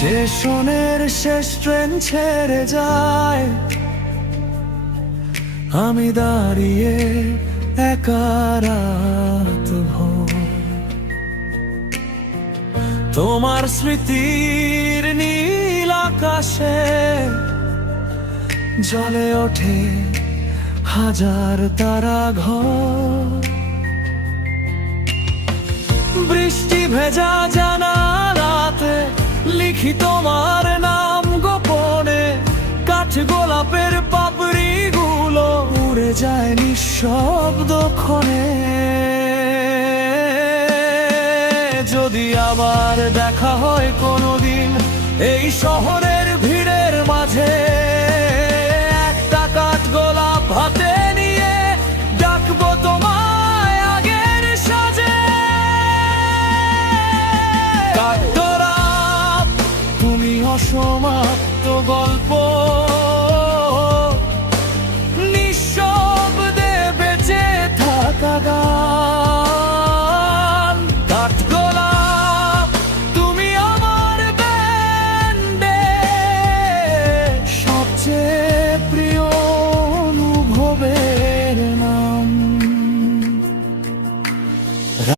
স্টেশনের শেষ ট্রেন ছেড়ে যায়, আমি দাঁড়িয়ে একা রাত ভোর। তোমার স্মৃতির নীল আকাশে জ্বলে ওঠে হাজার তারা ঘর। বৃষ্টি ভেজা জানালাতে লিখি তোমার নাম গোপনে, কাঠ গোলাপের পাপড়ি গুলো উড়ে যায় নিঃশব্দ ক্ষণে। যদি আবার দেখা হয় কোনোদিন এই শহরের ভিড়ের মাঝে, একটা কাঠ গোলাপ হাতে নিয়ে ডাকবো তোমায় আগের সাজে। কাঠগোলাপ, তুমি অসমাপ্ত গল্প।